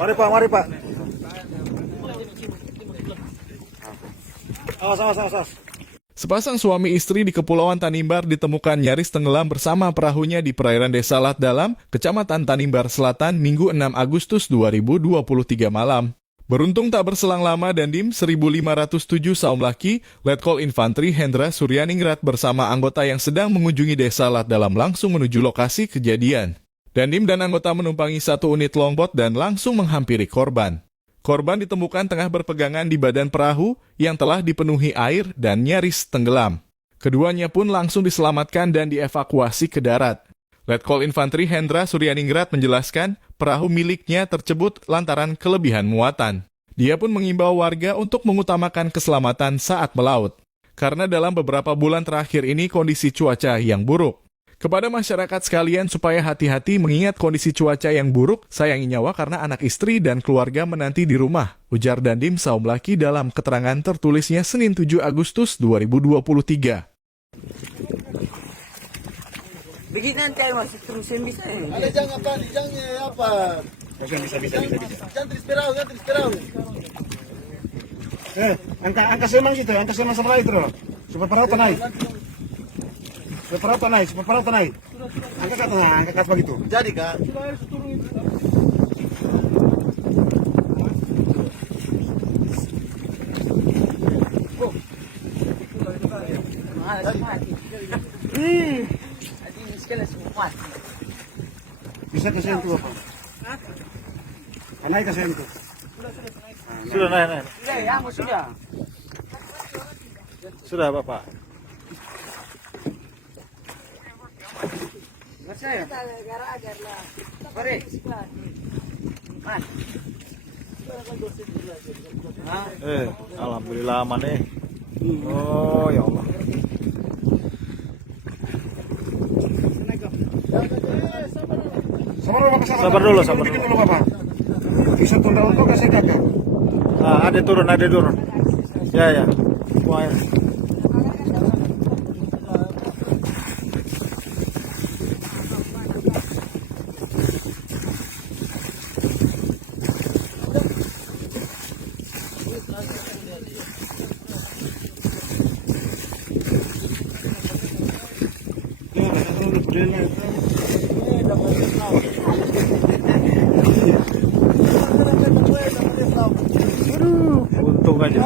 Mari Pak, mari Pak. Awas, awas, awas, awas. Sepasang suami istri di Kepulauan Tanimbar ditemukan nyaris tenggelam bersama perahunya di perairan Desa Lat Dalam, Kecamatan Tanimbar Selatan, Minggu 6 Agustus 2023 malam. Beruntung tak berselang lama Dandim 1507 Saum Laki, Letkol Infantri Hendra Suryaningrat bersama anggota yang sedang mengunjungi Desa Lat Dalam langsung menuju lokasi kejadian. Dandim dan anggota menumpangi satu unit longboat dan langsung menghampiri korban. Korban ditemukan tengah berpegangan di badan perahu yang telah dipenuhi air dan nyaris tenggelam. Keduanya pun langsung diselamatkan dan dievakuasi ke darat. Letkol Infantri Hendra Suryaningrat menjelaskan perahu miliknya tercebut lantaran kelebihan muatan. Dia pun mengimbau warga untuk mengutamakan keselamatan saat melaut, karena dalam beberapa bulan terakhir ini kondisi cuaca yang buruk. Kepada masyarakat sekalian supaya hati-hati mengingat kondisi cuaca yang buruk, sayangi nyawa karena anak istri dan keluarga menanti di rumah, ujar Dandim Saum Laki dalam keterangan tertulisnya Senin 7 Agustus 2023. Begini nanti masih terusin bisa ya? Ada jang apa? Jangnya apa? Bisa. Jangan terus perahu. Angka semang situ, angka semang sebelah itu loh. Supaya perahu naik. Supaya perahu naik. Angkat kat begitu. Jadi kak. Bisa ke sentuh apa? Naik ke sentuh. Sudah naik. Sudah. Sudah Bapak. Saya. Mari. Mas. Alhamdulillah aman nih. Oh ya Allah. Sabar dulu Bapak. Bisa tunda untuk kasih kakak. Ada turun. Ya. Wah. Untung aja.